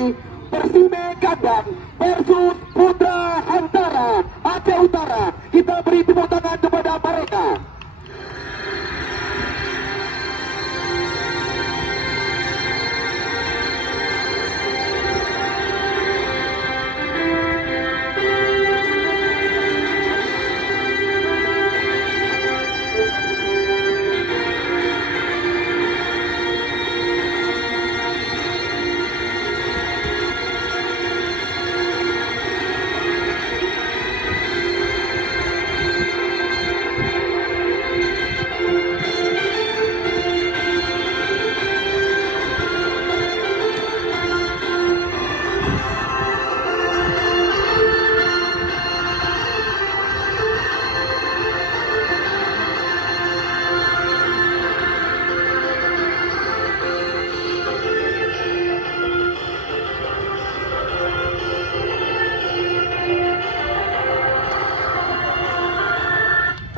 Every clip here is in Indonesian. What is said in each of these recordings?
kali Persime Kandang versus Putra Antara Aceh Utara. Kita beri tepuk tangan kepada mereka.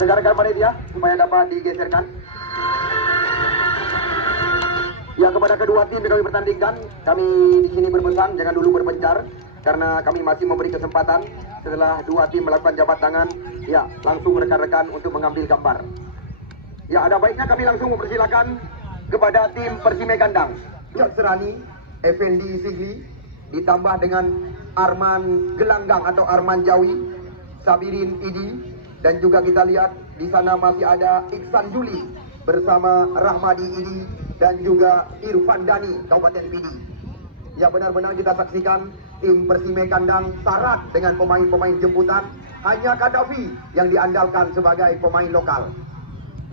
Rekan-rekan panitia supaya dapat digeserkan. Ya, kepada kedua tim yang kami pertandingkan, kami di sini berpesan jangan dulu berpencar karena kami masih memberi kesempatan setelah dua tim melakukan jabat tangan, ya langsung rekan-rekan untuk mengambil gambar. Ya, ada baiknya kami langsung mempersilakan kepada tim Persime Kandang, Cak Serani, Effendi Sigli, ditambah dengan Arman Gelanggang atau Arman Jawi, Sabirin Idi. Dan juga kita lihat di sana masih ada Iksan Juli bersama Rahmadi Idi dan juga Irfan Dani Kabupaten Pidi. Ya, benar-benar kita saksikan tim Persime Kandang syarat dengan pemain-pemain jemputan. Hanya Kadafi yang diandalkan sebagai pemain lokal.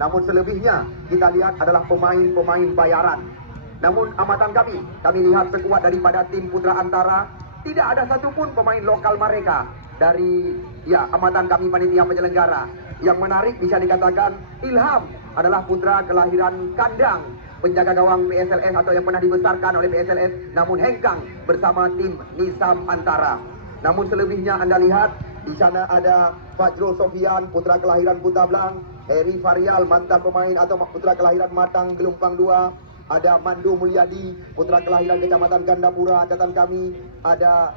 Namun selebihnya kita lihat adalah pemain-pemain bayaran. Namun amatan kami lihat sekuat daripada tim Putra Antara, tidak ada satupun pemain lokal mereka. Dari amatan kami panitia penyelenggara. Yang menarik bisa dikatakan Ilham adalah putra kelahiran Kandang, penjaga gawang PSLS atau yang pernah dibesarkan oleh PSLS, namun hengkang bersama tim Nisam Antara. Namun selebihnya Anda lihat di sana ada Fajrul Sofian, putra kelahiran Putablang, Heri Farial, mantan pemain atau putra kelahiran Matang Gelumpang 2, ada Mandu Mulyadi, putra kelahiran Kecamatan Gandapura. Catatan kami ada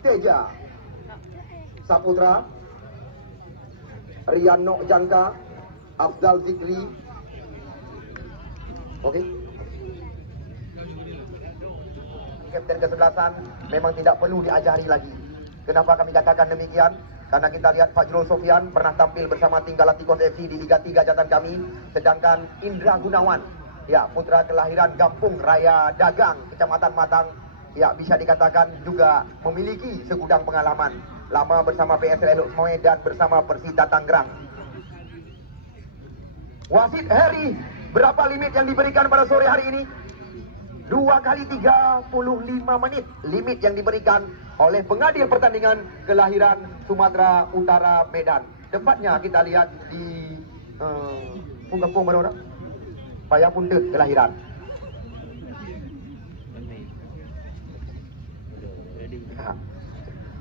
Teja Saputra, Riano Jangka, Afdal Zikri. Oke. Kapten kesebelasan memang tidak perlu diajari lagi. Kenapa kami katakan demikian? Karena kita lihat Fajrul Sofian pernah tampil bersama Tinggala Tikos FC di Liga 3 catatan kami. Sedangkan Indra Gunawan, ya putra kelahiran Gampung Raya Dagang, Kecamatan Matang, ya bisa dikatakan juga memiliki segudang pengalaman. Lama bersama PSL Lukmoe dan bersama Persita Tangerang. Wasit Heri, berapa limit yang diberikan pada sore hari ini? 2 kali 35 menit limit yang diberikan oleh pengadil pertandingan kelahiran Sumatera Utara Medan. Tepatnya kita lihat di Kampung mana orang? Payapunde kelahiran.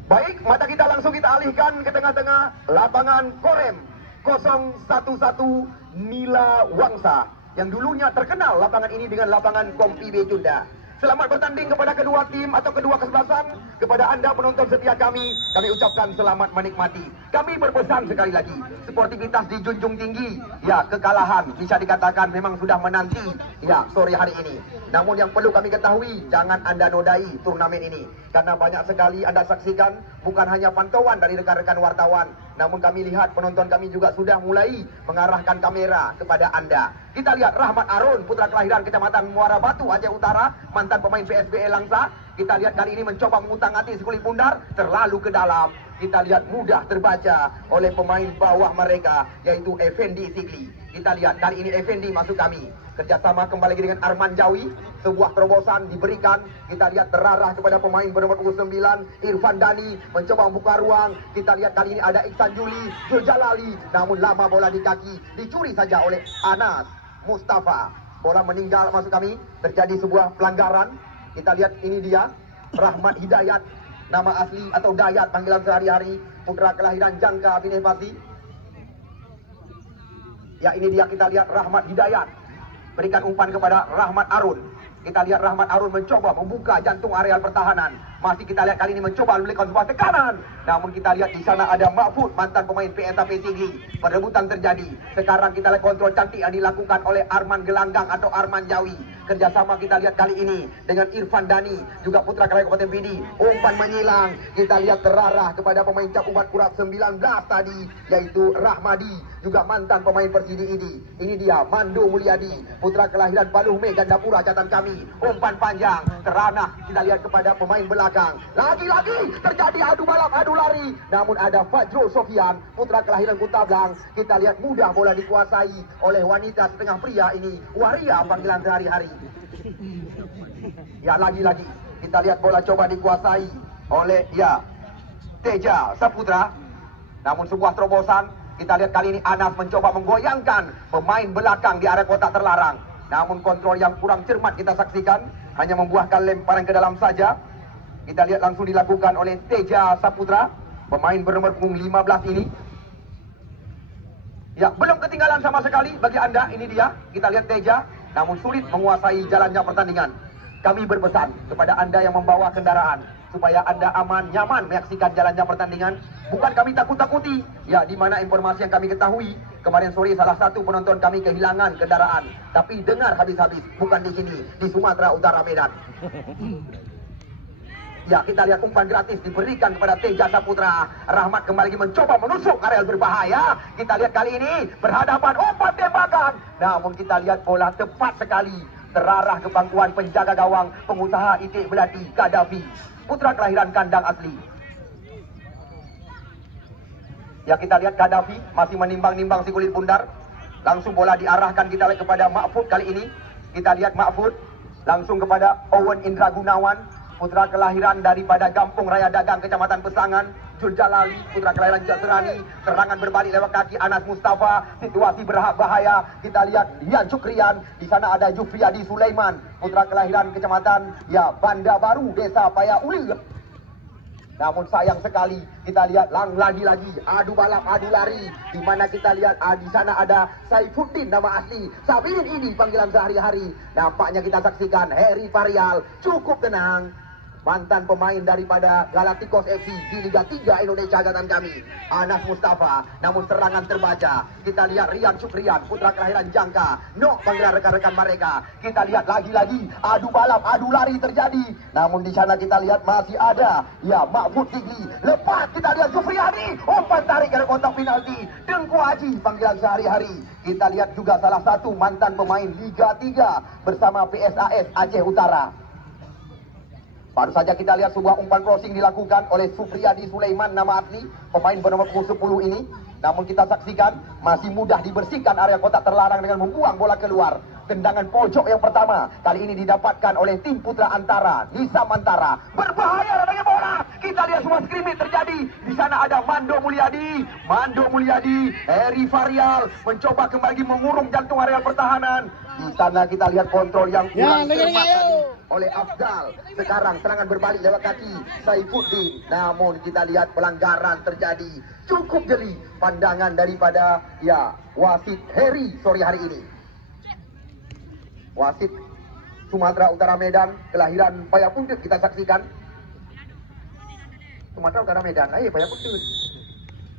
Baik, mata kita langsung kita alihkan ke tengah-tengah lapangan Korem 011 Nila Wangsa yang dulunya terkenal lapangan ini dengan lapangan Kompi Becunda. Selamat bertanding kepada kedua tim atau kedua kesebelasan. Kepada Anda penonton setia kami ucapkan selamat menikmati. Kami berpesan sekali lagi, sportivitas dijunjung tinggi. Ya, kekalahan bisa dikatakan memang sudah menanti ya sore hari ini. Namun yang perlu kami ketahui, jangan Anda nodai turnamen ini. Karena banyak sekali Anda saksikan bukan hanya pantauan dari rekan-rekan wartawan, namun kami lihat penonton kami juga sudah mulai mengarahkan kamera kepada Anda. Kita lihat Rahmat Arun, putra kelahiran Kecamatan Muara Batu, Aceh Utara, mantan pemain PSBL Langsa. Kita lihat kali ini mencoba mengutang-atik sekulit pundar, terlalu ke dalam. Kita lihat mudah terbaca oleh pemain bawah mereka, yaitu Effendi Sigli. Kita lihat kali ini Effendi masuk kami. Kerjasama kembali lagi dengan Arman Jawi. Sebuah terobosan diberikan. Kita lihat terarah kepada pemain bernomor 9 Irfan Dani, mencoba membuka ruang. Kita lihat kali ini ada Iksan Juli, Jul Jalali. Namun lama bola di kaki, dicuri saja oleh Anas Mustafa. Bola meninggal masuk kami. Terjadi sebuah pelanggaran. Kita lihat ini dia Rahmat Hidayat, nama asli atau Dayat panggilan sehari-hari, putra kelahiran Jangka Bineh Pati. Ya, ini dia kita lihat Rahmat Hidayat berikan umpan kepada Rahmat Arun. Kita lihat Rahmat Arun mencoba membuka jantung areal pertahanan. Masih kita lihat kali ini mencoba memberikan sebuah tekanan. Namun kita lihat di sana ada Mahfud, mantan pemain PSA Tinggi. Perebutan terjadi. Sekarang kita lihat kontrol cantik yang dilakukan oleh Arman Gelanggang atau Arman Jawi. Kerjasama kita lihat kali ini dengan Irfan Dani, juga putra Kelahiran Kabupaten Pidi. Umpan menyilang. Kita lihat terarah kepada pemain Cap Ubat Kurat 19 tadi, yaitu Rahmadi, juga mantan pemain Persidi ini. Ini dia Mando Mulyadi, putra kelahiran Paluh Meh Gandapura, catatan kami. Umpan panjang teranah, kita lihat kepada pemain belakang. Lagi-lagi terjadi adu balap, adu lari. Namun ada Fajrul Sofian, putra kelahiran Kutablang. Kita lihat mudah bola dikuasai oleh wanita setengah pria ini, Waria panggilan sehari-hari. Ya, lagi-lagi kita lihat bola coba dikuasai oleh Teja Saputra. Namun sebuah terobosan. Kita lihat kali ini Anas mencoba menggoyangkan pemain belakang di area kotak terlarang. Namun kontrol yang kurang cermat kita saksikan, hanya membuahkan lemparan ke dalam saja. Kita lihat langsung dilakukan oleh Teja Saputra, pemain bernomor punggung 15 ini. Ya, belum ketinggalan sama sekali bagi Anda. Ini dia, kita lihat Teja, namun sulit menguasai jalannya pertandingan. Kami berpesan kepada Anda yang membawa kendaraan, supaya Anda aman, nyaman menyaksikan jalannya pertandingan. Bukan kami takut-takuti. Ya, di mana informasi yang kami ketahui, kemarin sore salah satu penonton kami kehilangan kendaraan. Tapi dengar habis-habis, bukan di sini, di Sumatera Utara, Medan. Ya, kita lihat umpan gratis diberikan kepada Teja Saputra. Rahmat kembali lagi mencoba menusuk areal berbahaya. Kita lihat kali ini berhadapan umpan tembakan. Namun kita lihat bola tepat sekali terarah ke pangkuan penjaga gawang pengusaha Itik Belati, Gaddafi, putra kelahiran kandang asli. Ya, kita lihat Gaddafi masih menimbang-nimbang si kulit bundar. Langsung bola diarahkan kita lihat kepada Mahfud kali ini. Kita lihat Mahfud langsung kepada Owen Indra Gunawan, putra kelahiran daripada Gampung Raya Dagang, Kecamatan Pesangan. Jul Jalali, putra kelahiran Jaserani. Serangan berbalik lewat kaki Anas Mustafa. Situasi bahaya. Kita lihat Dian Cukrian. Di sana ada Jufriyadi Sulaiman, putra kelahiran Kecamatan Banda Baru, Desa Paya Uli. Namun sayang sekali kita lihat lagi-lagi adu balap, adu lari, di mana kita lihat di sana ada Saifuddin, nama asli Sabirin ini panggilan sehari-hari. Nampaknya kita saksikan Heri Varial cukup tenang, mantan pemain daripada Galacticos FC di Liga 3 Indonesia, catatan kami. Anas Mustafa, namun serangan terbaca. Kita lihat Rian Cukrian, putra kelahiran Jangka, panggilan rekan-rekan mereka. Kita lihat lagi-lagi adu balap, adu lari terjadi. Namun di sana kita lihat masih ada Mahfud Tigli. Lepas kita lihat Jufriyadi, umpan tarik ke kotak penalti. Tengku Haji, panggilan sehari-hari. Kita lihat juga salah satu mantan pemain Liga 3 bersama PSAS Aceh Utara. Baru saja kita lihat sebuah umpan crossing dilakukan oleh Supriyadi Sulaiman, nama asli pemain bernomor 10 ini. Namun kita saksikan masih mudah dibersihkan area kotak terlarang dengan membuang bola keluar. Tendangan pojok yang pertama kali ini didapatkan oleh tim Putra Antara, Nisam Antara. Berbahaya datangnya bola. Kita lihat semua skrimmage terjadi. Di sana ada Mando Mulyadi, Heri Varial mencoba kembali mengurung jantung areal pertahanan. Di sana kita lihat kontrol yang kurang cermat oleh Afdal. Sekarang serangan berbalik lewat kaki Saifuddin. Namun kita lihat pelanggaran terjadi. Cukup jeli pandangan daripada wasit Heri sore hari ini. Wasit Sumatera Utara Medan, kelahiran Payapuntit, kita saksikan. Sumatera Utara Medan, Payapuntit.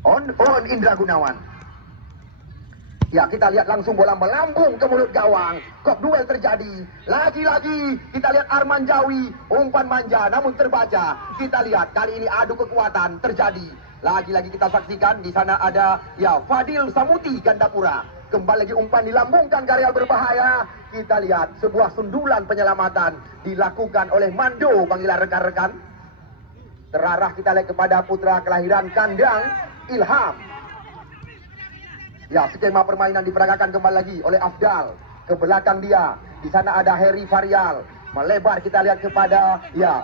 On Indra Gunawan. Ya, kita lihat langsung bola melambung ke mulut gawang. Kok duel terjadi. Lagi-lagi kita lihat Arman Jawi, umpan manja namun terbaca. Kita lihat kali ini adu kekuatan terjadi. Lagi-lagi kita saksikan di sana ada Fadil Samuti Gandapura. Kembali lagi umpan dilambungkan ke areal berbahaya. Kita lihat sebuah sundulan penyelamatan dilakukan oleh Mando, panggilan rekan-rekan. Terarah kita lihat kepada putra kelahiran kandang Ilham. Ya, skema permainan diperagakan kembali lagi oleh Afdal. Ke belakang dia, di sana ada Heri Varial. Melebar kita lihat kepada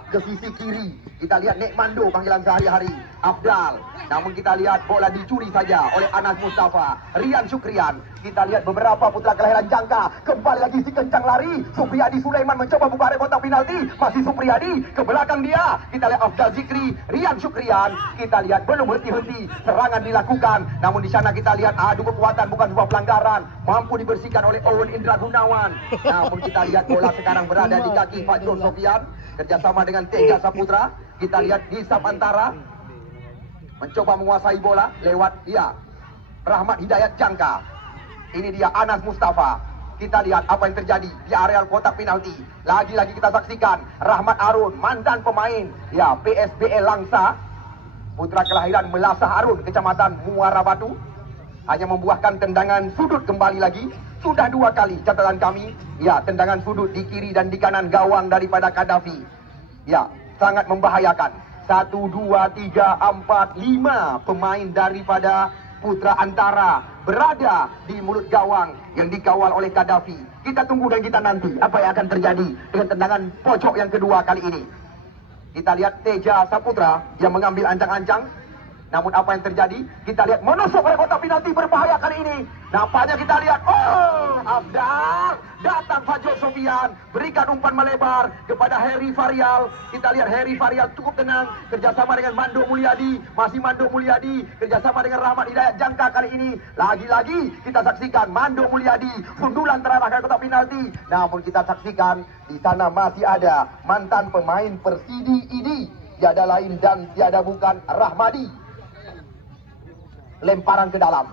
ke sisi kiri. Kita lihat Nek Mando panggilan sehari-hari. Afdal. Namun kita lihat bola dicuri saja oleh Anas Mustafa. Rian Syukrian. Kita lihat beberapa putra kelahiran Jangka. Kembali lagi si kencang lari. Supriyadi Sulaiman mencoba buka area kotak penalti. Masih Supriyadi. Ke belakang dia. Kita lihat Afdal Zikri. Rian Syukrian. Kita lihat belum henti-henti. Serangan dilakukan. Namun di sana kita lihat adu kekuatan bukan sebuah pelanggaran. Mampu dibersihkan oleh Owen Indra Gunawan. Namun kita lihat bola sekarang berada di kaki Fajrul Sofian. Kerjasama dengan Teja Saputra. Kita lihat di Sapantara mencoba menguasai bola lewat Rahmat Hidayat Jangka. Ini dia Anas Mustafa. Kita lihat apa yang terjadi di areal kotak penalti. Lagi-lagi kita saksikan Rahmat Arun, mantan pemain PSBL Langsa, putra kelahiran Melasah Arun, Kecamatan Muara Batu, hanya membuahkan tendangan sudut kembali lagi. Sudah 2 kali catatan kami, tendangan sudut di kiri dan di kanan gawang daripada Kadafi. Sangat membahayakan. 1, 2, 3, 4, 5 pemain daripada Putra Antara berada di mulut gawang yang dikawal oleh Kadafi. Kita tunggu dan kita nanti apa yang akan terjadi dengan tendangan pojok yang kedua kali ini. Kita lihat Teja Saputra yang mengambil ancang-ancang. Namun apa yang terjadi? Kita lihat menusuk oleh kotak penalti, berbahaya kali ini. Nampaknya kita lihat, Afdal datang Fajrul Sofian, berikan umpan melebar kepada Heri Varial. Kita lihat Heri Varial cukup tenang, kerjasama dengan Mando Mulyadi, masih Mando Mulyadi, kerjasama dengan Rahmat Hidayat Jangka kali ini. Lagi-lagi kita saksikan Mando Mulyadi, sundulan terarahkan kotak penalti. Namun kita saksikan di sana masih ada mantan pemain Persidi ini, tiada lain dan tiada bukan Rahmadi. Lemparan ke dalam.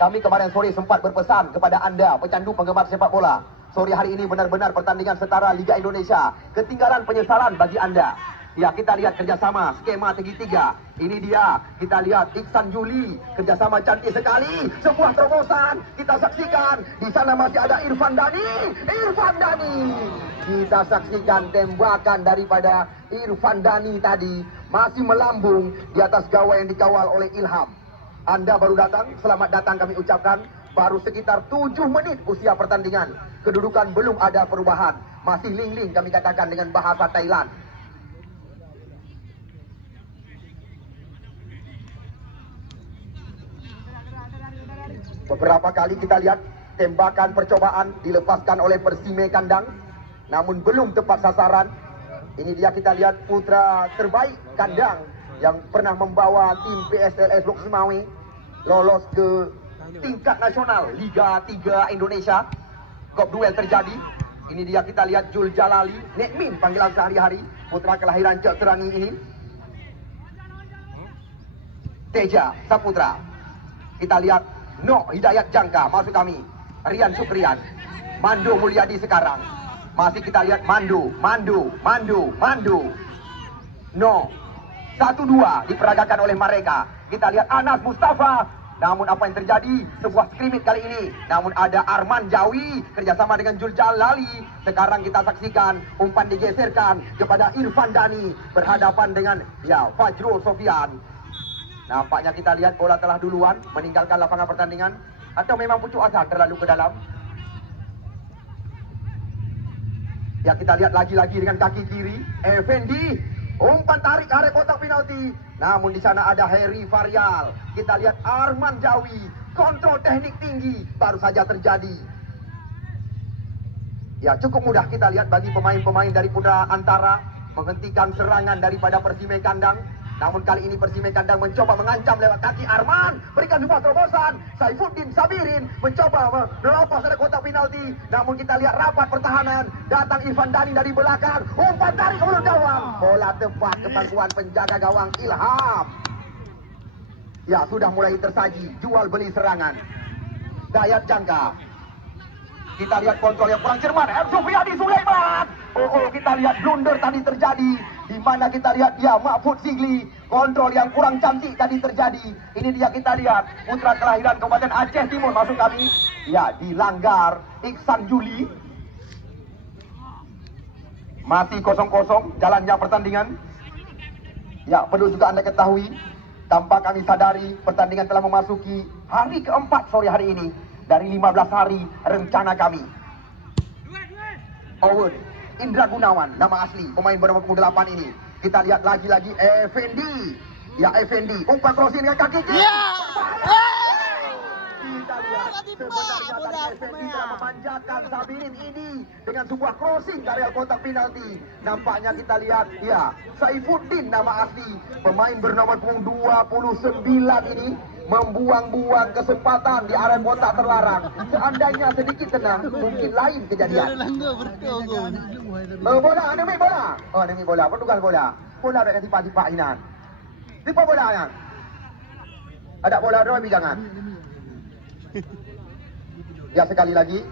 Kami kemarin sore sempat berpesan kepada anda pecandu penggemar sepak bola. Sore hari ini benar-benar pertandingan setara Liga Indonesia. Ketinggalan penyesalan bagi anda. Kita lihat kerjasama skema segitiga. Ini dia. Kita lihat Iksan Juli, kerjasama cantik sekali. Sebuah terobosan kita saksikan. Di sana masih ada Irfan Dani. Kita saksikan tembakan daripada Irfan Dani tadi masih melambung di atas gawang yang dikawal oleh Ilham. Anda baru datang, selamat datang kami ucapkan. Baru sekitar 7 menit usia pertandingan. Kedudukan belum ada perubahan. Masih ling-ling kami katakan dengan bahasa Thailand. Beberapa kali kita lihat tembakan percobaan dilepaskan oleh Persime Kandang. Namun belum tepat sasaran. Ini dia kita lihat putra terbaik Kandang yang pernah membawa tim PSLS Lok Sumawi lolos ke tingkat nasional Liga 3 Indonesia. Kop duel terjadi. Ini dia kita lihat Jul Jalali, Nekmin panggilan sehari-hari, putra kelahiran Cek Serani ini. Teja Saputra. Kita lihat Hidayat Jangka masuk kami. Rian Syukrian, Mando Mulyadi sekarang. Masih kita lihat Mando. 1-2 diperagakan oleh mereka. Kita lihat Anas Mustafa. Namun apa yang terjadi? Sebuah skrimit kali ini. Namun ada Arman Jawi kerjasama dengan Jul Jalali. Sekarang kita saksikan umpan digeserkan kepada Irfan Dani berhadapan dengan Fajrul Sofian. Nampaknya kita lihat bola telah duluan meninggalkan lapangan pertandingan. Atau memang pucuk asa terlalu ke dalam. Kita lihat lagi-lagi dengan kaki kiri Effendi. Umpan tarik area kotak penalti. Namun di sana ada Heri Varial. Kita lihat Arman Jawi. Kontrol teknik tinggi baru saja terjadi. Cukup mudah kita lihat bagi pemain-pemain dari Putra Antara menghentikan serangan daripada Persime Kandang. Namun kali ini Persime Kandang mencoba mengancam lewat kaki Arman. Berikan sebuah terobosan. Saifuddin Sabirin mencoba menerobos dari kotak penalti. Namun kita lihat rapat pertahanan. Datang Irfan Dani dari belakang. Umpan tarik ke mulut gawang. Bola tepat ke pangkuan penjaga gawang Ilham. Sudah mulai tersaji jual beli serangan. Dayat Jangka. Kita lihat kontrol yang kurang cermat. Supriyadi Sulaiman. Kita lihat blunder tadi terjadi. Di mana kita lihat Mahfud Sigli. Kontrol yang kurang cantik tadi terjadi. Ini dia kita lihat putra kelahiran Kabupaten Aceh Timur masuk kami. Dilanggar Iksan Juli. Masih 0-0 jalannya pertandingan. Perlu juga anda ketahui, tanpa kami sadari pertandingan telah memasuki hari keempat sore hari ini dari 15 hari rencana kami. Owen Indra Gunawan, nama asli pemain bernomor 8 ini. Kita lihat lagi-lagi Effendi. Ya, Effendi umpan crossing dengan kaki kiri. Kita lihat sebenarnya tadi Effendi telah memanjatkan Sabirin ini dengan sebuah crossing ke area kotak penalti. Nampaknya kita lihat, ya, Saifuddin nama asli pemain bernomor punggung 29 ini membuang-buang kesempatan di area kotak terlarang. Seandainya sedikit tenang, mungkin lain kejadian. Bola, demi bola. Oh, demi bola, petugas bola. Bola ada tipa-tipa inan. Tipa bola yang. Ada bola dua jangan. Ya, sekali lagi,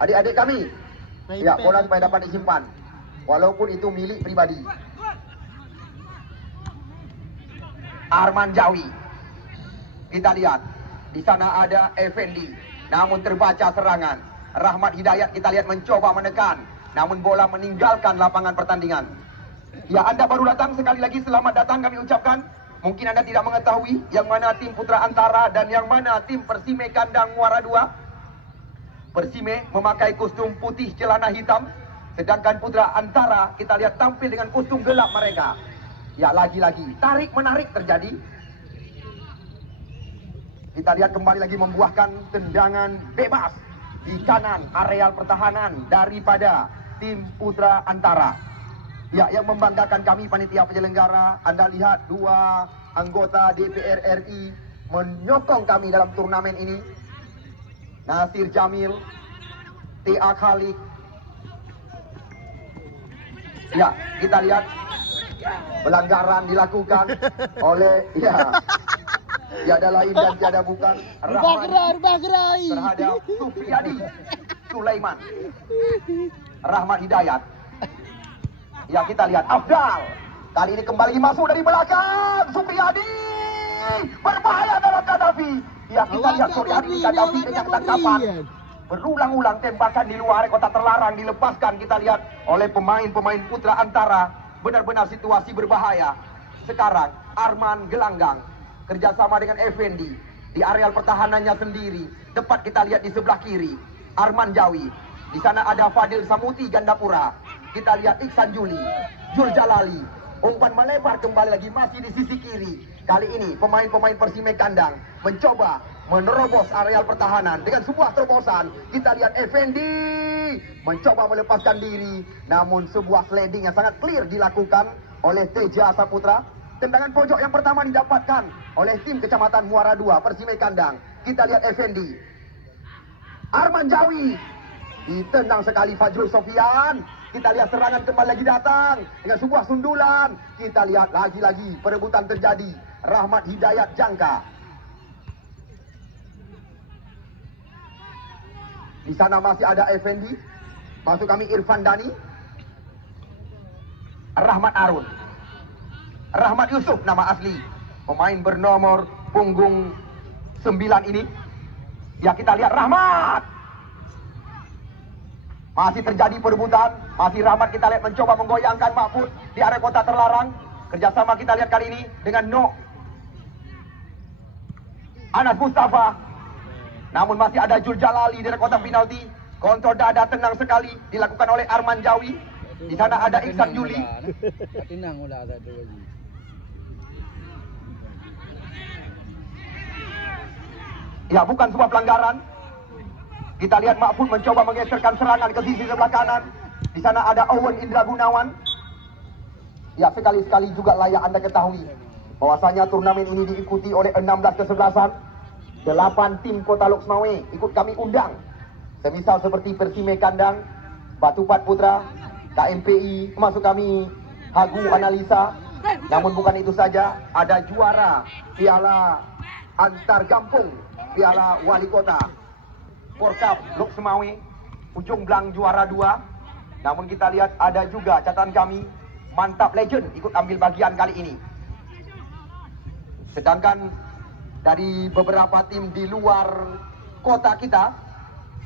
adik-adik kami, ya, bola supaya dapat disimpan, walaupun itu milik pribadi. Arman Jawi, kita lihat di sana ada Effendi, namun terbaca serangan. Rahmat Hidayat kita lihat mencoba menekan, namun bola meninggalkan lapangan pertandingan. Ya, Anda baru datang, sekali lagi selamat datang kami ucapkan. Mungkin Anda tidak mengetahui yang mana tim Putra Antara dan yang mana tim Persime Kandang Muara 2. Persime memakai kostum putih celana hitam, sedangkan Putra Antara kita lihat tampil dengan kostum gelap mereka. Ya, lagi-lagi tarik-menarik terjadi. Kita lihat kembali lagi membuahkan tendangan bebas di kanan areal pertahanan daripada tim Putra Antara. Ya, yang membanggakan kami panitia penyelenggara, Anda lihat dua anggota DPR RI menyokong kami dalam turnamen ini. Nasir Jamil, T.A. Khalik. Ya, kita lihat pelanggaran dilakukan oleh, ya, tiada lain dan tiada bukan Rahmat terhadap Supriyadi Sulaiman. Rahmat Hidayat. Ya, kita lihat Afdal. Kali ini kembali masuk dari belakang. Supriyadi berbahaya dalam Gaddafi. Ya, kita lihat Suryadi Gaddafi dengan tangkapan. Berulang-ulang tembakan di luar kotak terlarang dilepaskan, kita lihat oleh pemain-pemain Putra Antara. Benar-benar situasi berbahaya. Sekarang Arman Gelanggang kerjasama dengan Effendi di areal pertahanannya sendiri. Tepat kita lihat di sebelah kiri Arman Jawi. Di sana ada Fadil Samuti Gandapura. Kita lihat Iksan Juli, Jul Jalali. Umpan melebar kembali lagi masih di sisi kiri. Kali ini pemain-pemain Persime Kandang mencoba menerobos areal pertahanan dengan sebuah terobosan. Kita lihat Effendi mencoba melepaskan diri, namun sebuah sliding yang sangat clear dilakukan oleh Teja Saputra. Tendangan pojok yang pertama didapatkan oleh tim Kecamatan Muara 2 Persime Kandang. Kita lihat Effendi. Arman Jawi ditendang sekali Fajrul Sofian. Kita lihat serangan kembali lagi datang dengan sebuah sundulan. Kita lihat lagi-lagi perebutan terjadi. Rahmat Hidayat jangka. Di sana masih ada Effendi. Masuk kami Irfan Dani. Rahmat Arun. Rahmat Yusuf nama asli. Pemain bernomor punggung 9 ini. Ya, kita lihat Rahmat. Masih terjadi perebutan. Masih Rahmat kita lihat mencoba menggoyangkan Mahfud di area kotak terlarang. Kerjasama kita lihat kali ini dengan No Anas Mustafa. Namun masih ada Jul Jalali di area kotak penalti. Kontrol dada tenang sekali dilakukan oleh Arman Jawi. Di sana ada Iksan Juli. Ya, bukan sebuah pelanggaran. Kita lihat Mahfud mencoba menggeserkan serangan ke sisi sebelah kanan. Di sana ada Owen Indra Gunawan. Ya, sekali-sekali juga layak Anda ketahui bahwasanya turnamen ini diikuti oleh 16 kesebelasan. 8 tim Kota Loksmawe ikut kami undang. Semisal seperti Persime Kandang, Batupat Putra, KMPI, masuk kami Hagu Analisa. Namun bukan itu saja, ada juara Piala Antar Kampung, Piala Wali Kota, Porkap Loksmawe, Ujung Blang juara 2. Namun kita lihat ada juga catatan kami Mantap Legend ikut ambil bagian kali ini. Sedangkan dari beberapa tim di luar kota kita,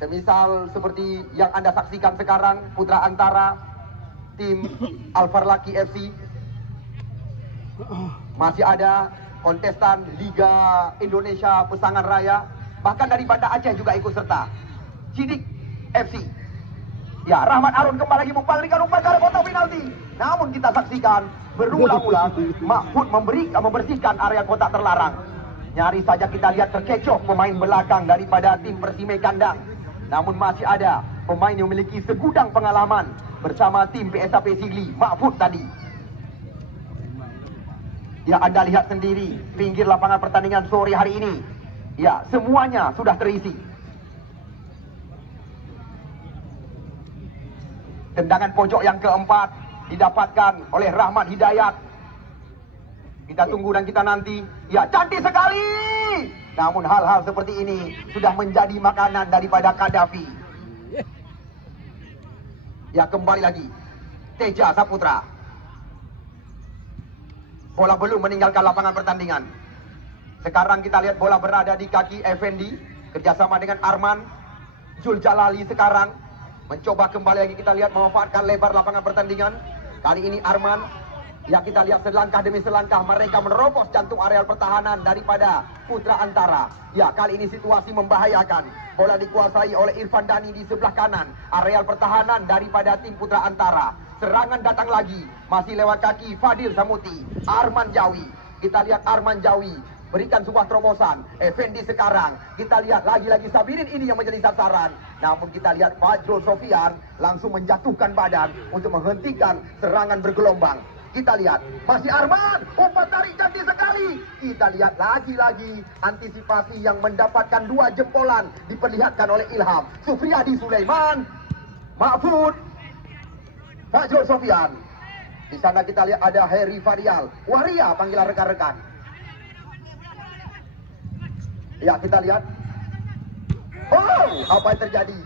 semisal seperti yang Anda saksikan sekarang, Putra Antara, tim Alfarlaki FC, masih ada kontestan Liga Indonesia Pesangan Raya, bahkan dari Banda Aceh juga ikut serta, Cidik FC. Ya, Rahmat Arun kembali lagi memberikan umpan ke arah kotak penalti. Namun kita saksikan berulang-ulang Mahfud membersihkan area kotak terlarang. Nyaris saja kita lihat terkecoh pemain belakang daripada tim Persime Kandang. Namun masih ada pemain yang memiliki segudang pengalaman bersama tim PSAP Sigli, Mahfud tadi. Ya, Anda lihat sendiri pinggir lapangan pertandingan sore hari ini. Ya, semuanya sudah terisi. Tendangan pojok yang keempat didapatkan oleh Rahmat Hidayat. Kita tunggu dan kita nanti. Ya, cantik sekali. Namun hal-hal seperti ini sudah menjadi makanan daripada Kadafi. Ya, kembali lagi Teja Saputra. Bola belum meninggalkan lapangan pertandingan. Sekarang kita lihat bola berada di kaki Effendi kerjasama dengan Arman. Jul Jalali sekarang mencoba kembali lagi, kita lihat memanfaatkan lebar lapangan pertandingan. Kali ini Arman, ya kita lihat selangkah demi selangkah mereka menerobos jantung areal pertahanan daripada Putra Antara. Ya, kali ini situasi membahayakan. Bola dikuasai oleh Irfan Dani di sebelah kanan. Areal pertahanan daripada tim Putra Antara. Serangan datang lagi, masih lewat kaki Fadil Samuti. Arman Jawi, kita lihat Arman Jawi berikan sebuah terobosan. Effendi sekarang, kita lihat lagi-lagi Sabirin ini yang menjadi sasaran. Namun kita lihat Fajrul Sofian langsung menjatuhkan badan untuk menghentikan serangan bergelombang. Kita lihat masih Arman, umpan tarik cantik sekali. Kita lihat lagi-lagi antisipasi yang mendapatkan 2 jempolan diperlihatkan oleh Ilham. Sufriyadi Sulaiman, Mahfud, Fajrul Sofian. Di sana kita lihat ada Heri Farial, Waria panggilan rekan-rekan. Ya, kita lihat. Oh, apa yang terjadi?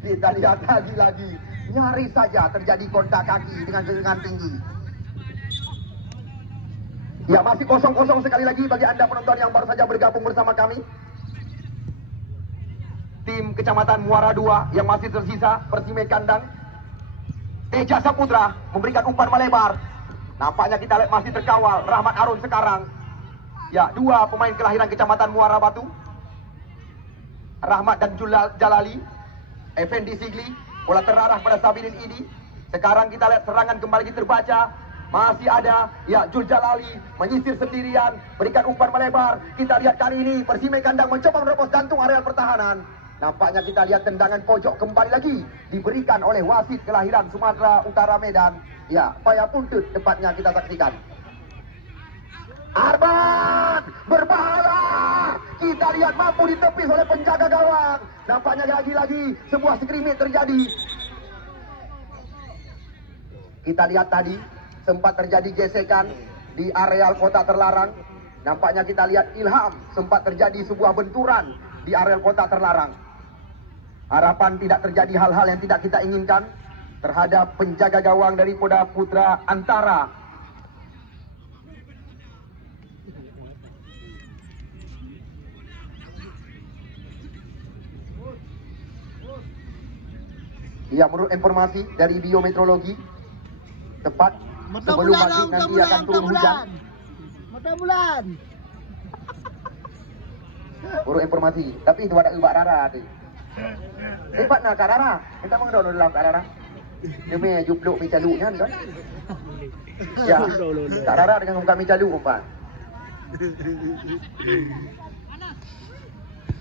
Kita lihat lagi-lagi. Nyaris saja terjadi kontak kaki dengan kegengan tinggi. Ya, masih kosong-kosong sekali lagi bagi Anda penonton yang baru saja bergabung bersama kami. Tim Kecamatan Muara 2 yang masih tersisa, Persime Kandang. Teja Saputra memberikan umpan melebar. Nampaknya kita lihat masih terkawal. Rahmat Arun sekarang. Ya, 2 pemain kelahiran Kecamatan Muara Batu, Rahmat dan Jalali. Effendi Sigli, bola terarah pada Sabirin ini. Sekarang kita lihat serangan kembali terbaca. Masih ada, ya, Jul Jalali menyisir sendirian, berikan umpan melebar. Kita lihat kali ini Persime Kandang mencoba menerobos jantung areal pertahanan. Nampaknya kita lihat tendangan pojok kembali lagi diberikan oleh wasit kelahiran Sumatera Utara Medan. Ya, Paya Puntut tepatnya kita saksikan. Arman berbahaya. Kita lihat mampu ditepis oleh penjaga gawang. Nampaknya lagi-lagi sebuah skrimmage terjadi. Kita lihat tadi sempat terjadi gesekan di areal kotak terlarang. Nampaknya kita lihat Ilham sempat terjadi sebuah benturan di areal kotak terlarang. Harapan tidak terjadi hal-hal yang tidak kita inginkan terhadap penjaga gawang daripada Putra Antara. Ya, menurut informasi dari biometeorologi, tepat sebelum maghrib nanti akan turun hujan. Mata bulan. Menurut informasi, tapi itu ada ubah rara tu. Hebat nak Kak Rara. Kita mengenal dalam Kak Rara. Dia punya jubluk mi caluk kan? Ya, Kak Rara dengan muka mi caluk umpan.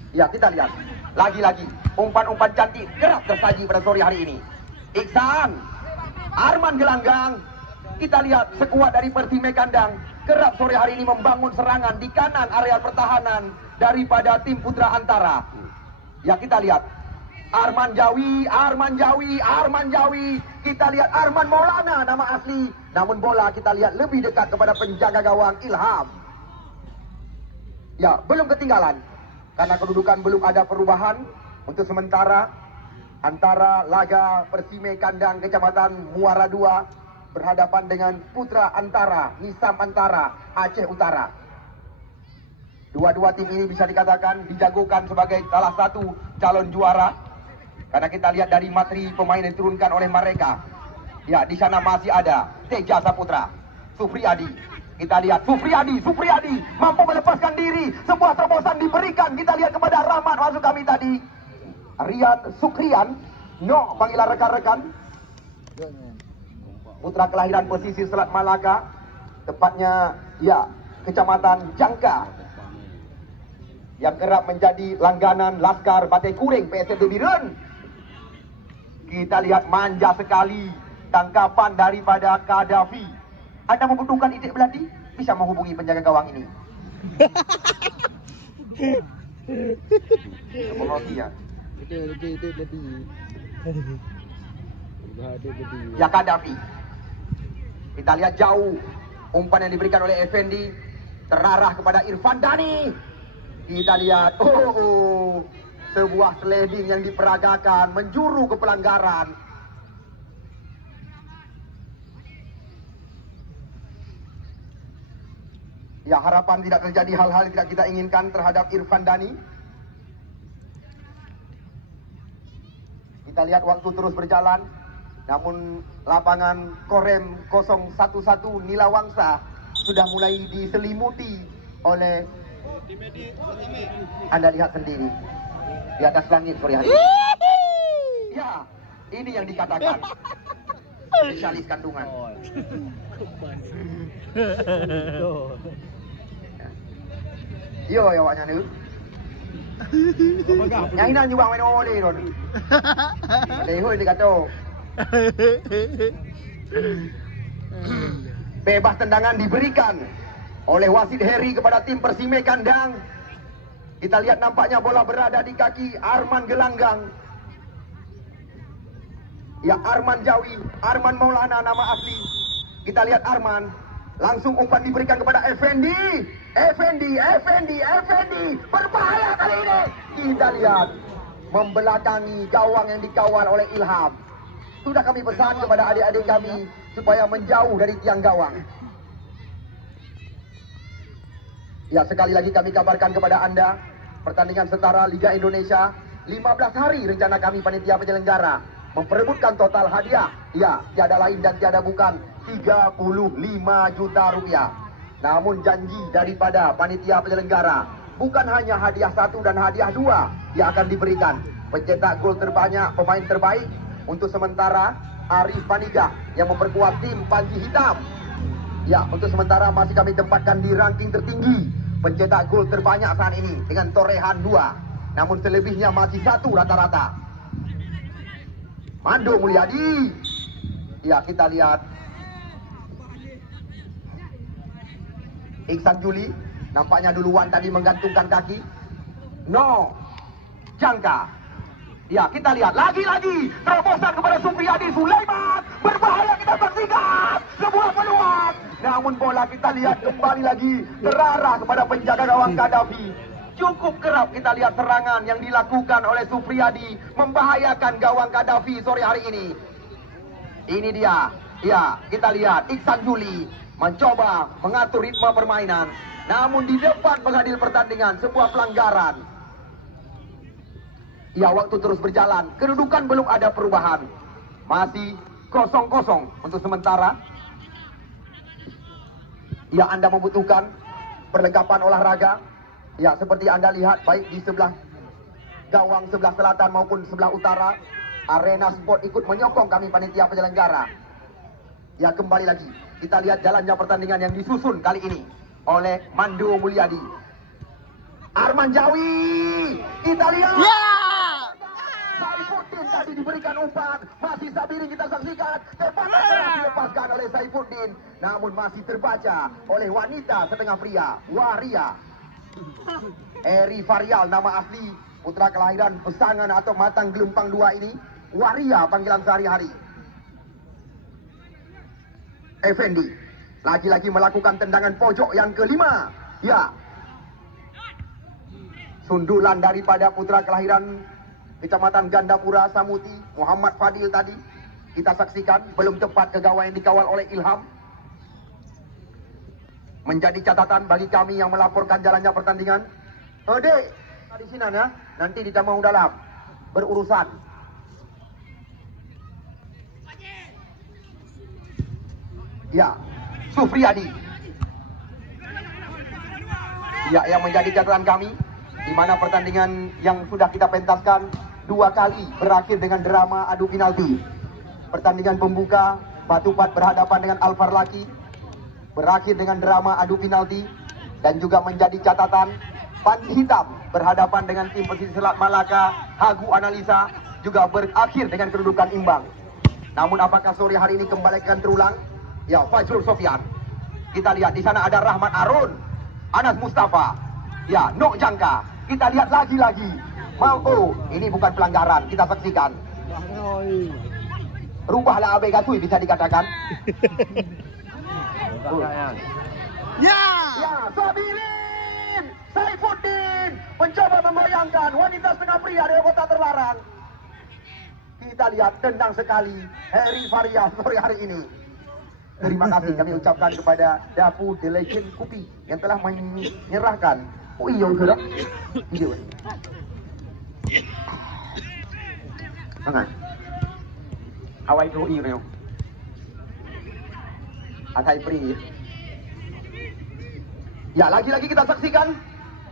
Ya, kita lihat lagi-lagi umpan-umpan cantik kerap tersaji pada sore hari ini. Iksan, Arman Gelanggang. Kita lihat sekuat dari Persime Kandang kerap sore hari ini membangun serangan di kanan areal pertahanan daripada tim Putra Antara. Ya, kita lihat Arman Jawi. Kita lihat Arman Maulana nama asli. Namun bola kita lihat lebih dekat kepada penjaga gawang Ilham. Ya, belum ketinggalan. Karena kedudukan belum ada perubahan untuk sementara antara laga Persime Kandang Kecamatan Muara 2 berhadapan dengan Putra Antara, Nisam Antara, Aceh Utara. Dua-dua tim ini bisa dikatakan dijagokan sebagai salah satu calon juara. Karena kita lihat dari materi pemain yang diturunkan oleh mereka. Ya, di sana masih ada Teja Saputra, Sufriyadi. Kita lihat Sufriyadi mampu melepaskan diri. Sebuah terobosan diberikan. Kita lihat kepada Rahmat, maksud kami tadi Rian Sukrian. No, panggilan rekan-rekan. Putra kelahiran pesisir Selat Malaka, tepatnya ya Kecamatan Jangka, yang kerap menjadi langganan Laskar Batai Kuring PSM Biren. Kita lihat manja sekali tangkapan daripada Gaddafi. Anda membutuhkan itik belati, bisa menghubungi penjaga gawang ini. Roti ya. Ya Gaddafi. Kita lihat jauh umpan yang diberikan oleh Effendi terarah kepada Irfan Dhani. Kita lihat, sebuah sliding yang diperagakan menjuru ke pelanggaran. Ya, harapan tidak terjadi hal-hal yang tidak kita inginkan terhadap Irfan Dhani. Kita lihat waktu terus berjalan, namun lapangan Korem 011 Nilawangsa sudah mulai diselimuti oleh, Anda lihat sendiri di atas langit sore hari. Ya, ini yang dikatakan spesialis kandungan. Yo ya awaknya ni. Yang ini juga main oleh tu. Lehoi dia kata. Bebas tendangan diberikan oleh wasit Heri kepada tim Persime kandang. Kita lihat nampaknya bola berada di kaki Arman Gelanggang. Ya, Arman Jawi, Arman Maulana nama asli. Kita lihat Arman, langsung umpan diberikan kepada Effendi. Effendi, berbahaya kali ini. Kita lihat membelakangi gawang yang dikawal oleh Ilham. Sudah kami pesan kepada adik-adik kami supaya menjauh dari tiang gawang. Ya, sekali lagi kami kabarkan kepada Anda, pertandingan setara Liga Indonesia 15 hari rencana kami panitia penyelenggara memperebutkan total hadiah. Ya, tiada lain dan tiada bukan 35 juta rupiah. Namun janji daripada panitia penyelenggara bukan hanya hadiah 1 dan hadiah 2 yang akan diberikan. Pencetak gol terbanyak, pemain terbaik untuk sementara Arif Panigah yang memperkuat tim Panji Hitam. Ya, untuk sementara masih kami tempatkan di ranking tertinggi pencetak gol terbanyak saat ini dengan torehan 2. Namun selebihnya masih 1 rata-rata. Mando Mulyadi. Ya, kita lihat Iksan Juli, nampaknya duluan tadi menggantungkan kaki. No, Jangka. Ya, kita lihat lagi-lagi terobosan kepada Supriyadi Sulaiman. Berbahaya, kita saksikan sebuah peluang. Namun bola kita lihat kembali lagi terarah kepada penjaga gawang Gaddafi. Cukup kerap kita lihat serangan yang dilakukan oleh Supriyadi membahayakan gawang Gaddafi sore hari ini. Ini dia. Ya, kita lihat Iksan Juli mencoba mengatur ritme permainan. Namun di depan pengadil pertandingan sebuah pelanggaran. Ya, waktu terus berjalan. Kedudukan belum ada perubahan. Masih 0-0 untuk sementara. Ya, Anda membutuhkan perlengkapan olahraga. Ya, seperti Anda lihat baik di sebelah gawang sebelah selatan maupun sebelah utara, Arena Sport ikut menyokong kami panitia penyelenggara. Ya, kembali lagi kita lihat jalannya pertandingan yang disusun kali ini oleh Mando Mulyadi. Arman Jawi, kita lihat. Saifuddin tadi diberikan umpan, masih Sabiri kita saksikan, tembakan keras dilepaskan oleh Saifuddin, namun masih terbaca oleh wanita setengah pria, Waria. Eri Varial nama asli, putra kelahiran Pesangan atau Matang Gelempang 2 ini, Waria panggilan sehari-hari. Effendi lagi-lagi melakukan tendangan pojok yang kelima. Ya, sundulan daripada putra kelahiran Kecamatan Gandapura Samuti, Muhammad Fadil tadi kita saksikan, belum tepat ke gawang yang dikawal oleh Ilham. Menjadi catatan bagi kami yang melaporkan jalannya pertandingan. Dek, di sini ya, nanti di Tamau Dalam berurusan. Ya, Supriyadi. Ya, yang menjadi catatan kami di mana pertandingan yang sudah kita pentaskan dua kali berakhir dengan drama adu penalti. Pertandingan pembuka Batupat berhadapan dengan Alvar Laki berakhir dengan drama adu penalti, dan juga menjadi catatan Panji Hitam berhadapan dengan tim Persisir Selat Malaka Hagu Analisa juga berakhir dengan kedudukan imbang. Namun apakah sore hari ini kembali akan terulang? Ya, Fajrul Sofian. Kita lihat di sana ada Rahmat Arun, Anas Mustafa, ya, Nok Jangka. Kita lihat lagi-lagi. Oh, ini bukan pelanggaran, kita saksikan. Rubahlah Abe Gatui bisa dikatakan. Ya. Ya, Sabirin Saifuddin mencoba membayangkan wanita setengah pria dari kota terlarang. Kita lihat tendang sekali Harry Faria sore hari ini. Terima kasih kami ucapkan kepada Dapu The Legend Kupi yang telah menyerahkan. Oh iya, sudah. Video ini. Mana? Awai pro iro. Atai pri. Ya, lagi-lagi kita saksikan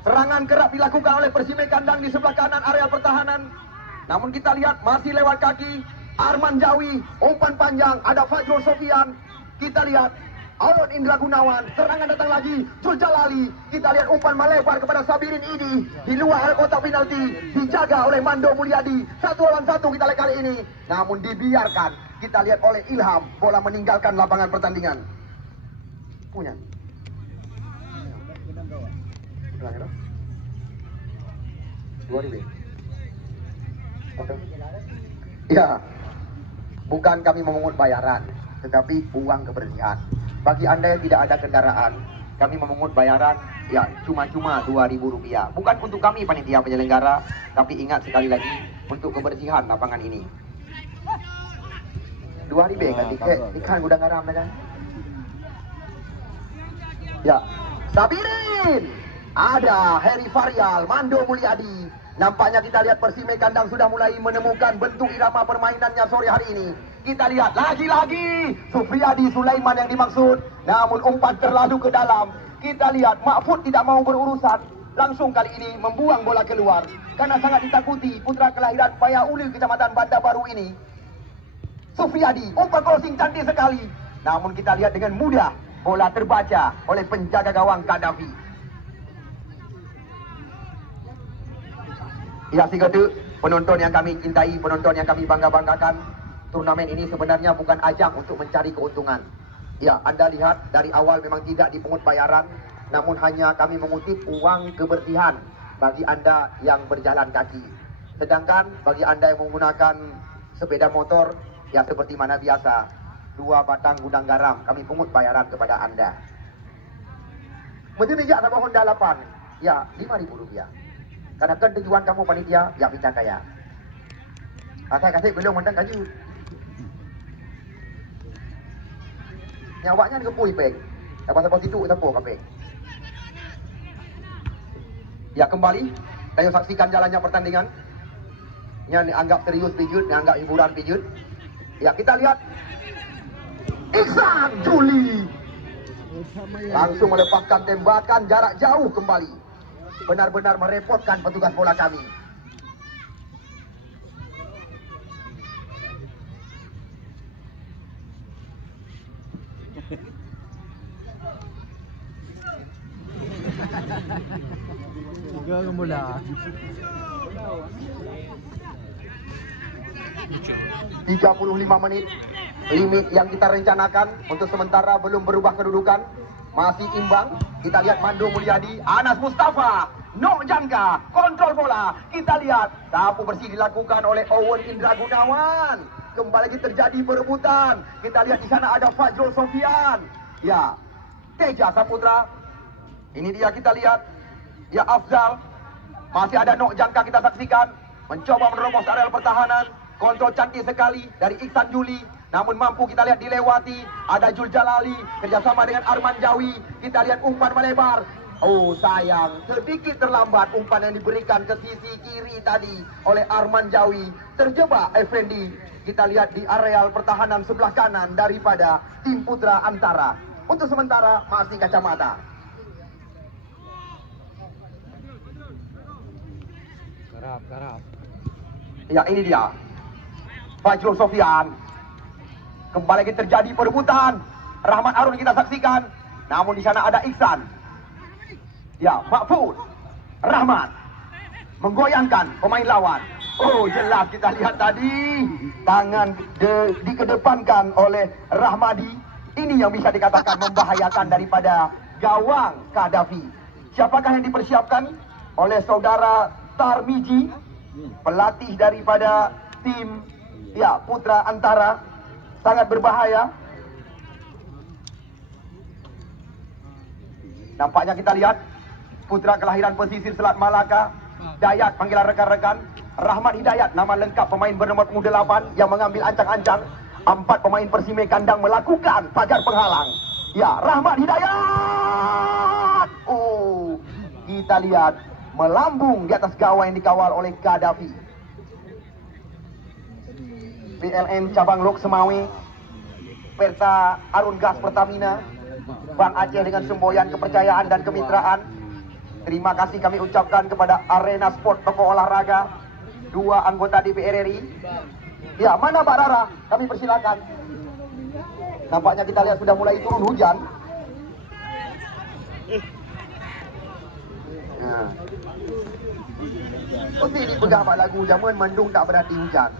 serangan kerap dilakukan oleh Persime Kandang di sebelah kanan area pertahanan. Namun kita lihat masih lewat kaki Arman Jawi, umpan panjang, ada Fajrul Sofian. Kita lihat Alon Indra Gunawan, serangan datang lagi Jul Jalali. Kita lihat umpan melebar kepada Sabirin ini di luar area kotak penalti, dijaga oleh Mando Mulyadi. 1 lawan 1 kita lihat kali ini. Namun dibiarkan, kita lihat oleh Ilham, bola meninggalkan lapangan pertandingan. Punya. Ya, bukan kami memungut bayaran, tetapi uang kebersihan. Bagi Anda yang tidak ada kendaraan, kami memungut bayaran ya cuma-cuma Rp2.000. Bukan untuk kami panitia penyelenggara, tapi ingat sekali lagi untuk kebersihan lapangan ini. Rp2.000 kan tiket ikan gudang garam kan? Ya, Sabirin, ada Harry Farial, Mando Mulyadi. Nampaknya kita lihat Persime Kandang sudah mulai menemukan bentuk irama permainannya sore hari ini. Kita lihat lagi-lagi Sufriyadi Sulaiman yang dimaksud, namun umpan terlalu ke dalam. Kita lihat Mahfud tidak mau berurusan, langsung kali ini membuang bola keluar karena sangat ditakuti putra kelahiran Paya Uli Kecamatan Banda Baru ini. Sufriyadi, umpan crossing cantik sekali, namun kita lihat dengan mudah bola terbaca oleh penjaga gawang Kadafi. Ya, si kata penonton yang kami cintai, penonton yang kami bangga-banggakan, turnamen ini sebenarnya bukan ajang untuk mencari keuntungan. Ya, Anda lihat dari awal memang tidak dipungut bayaran, namun hanya kami mengutip uang kebersihan bagi Anda yang berjalan kaki. Sedangkan bagi Anda yang menggunakan sepeda motor, ya seperti mana biasa, 2 batang gudang garam kami pungut bayaran kepada Anda. Menjejak sama Honda 8, ya Rp5.000. Karena kan tujuan kamu panitia, ya bisa kaya. Kasih belum mendang kayu. Nyawaknya ngepui pek. Apa-apa situ tapo kapek. Ya, kembali kita saksikan jalannya pertandingan. Yang dianggap serius pijut, yang dianggap hiburan pijut. Ya, kita lihat Iksan Juli langsung melepaskan tembakan jarak jauh kembali. Benar-benar merepotkan petugas bola kami. Tiga bola. 35 menit limit yang kita rencanakan. Untuk sementara belum berubah kedudukan, masih imbang. Kita lihat Mando Mulyadi, Anas Mustafa, Nok Jangka, kontrol bola. Kita lihat sapu bersih dilakukan oleh Owen Indra Gunawan. Kembali lagi terjadi perebutan. Kita lihat di sana ada Fajrul Sofian, ya Teja Saputra. Ini dia, kita lihat ya Afzal. Masih ada Nok Jangka, kita saksikan mencoba menerobos areal pertahanan. Kontrol cantik sekali dari Iksan Juli, namun mampu kita lihat dilewati. Ada Jul Jalali kerjasama dengan Arman Jawi. Kita lihat umpan melebar. Oh sayang, sedikit terlambat umpan yang diberikan ke sisi kiri tadi oleh Arman Jawi. Terjebak Effendi. Kita lihat di areal pertahanan sebelah kanan daripada tim Putra Antara. Untuk sementara masih kacamata. Garap. Ya, ini dia Fajrul Sofyan. Kembali lagi terjadi perebutan. Rahmat Arun kita saksikan. Namun di sana ada Iksan. Ya, Mahfud Rahmat menggoyangkan pemain lawan. Oh, jelas kita lihat tadi tangan dikedepankan oleh Rahmadi. Ini yang bisa dikatakan membahayakan daripada gawang Gaddafi. Siapakah yang dipersiapkan oleh saudara Tarmiji, pelatih daripada tim ya Putra Antara? Sangat berbahaya. Nampaknya kita lihat putra kelahiran pesisir Selat Malaka, Dayat panggilan rekan-rekan. Rahmat Hidayat, nama lengkap pemain bernomor punggung 8 yang mengambil ancang-ancang. 4 pemain Persime kandang melakukan pagar penghalang. Ya, Rahmat Hidayat. Oh, kita lihat melambung di atas gawang yang dikawal oleh Gaddafi. PLN cabang Lok Semawe, Perta Arun Gas Pertamina, Bang Aceh dengan semboyan kepercayaan dan kemitraan. Terima kasih kami ucapkan kepada Arena Sport Toko Olahraga, 2 anggota DPR RI. Ya, mana Mbak Rara? Kami persilakan. Nampaknya kita lihat sudah mulai turun hujan. Nah. Ini pegang lagu zaman mendung tak berarti hujan.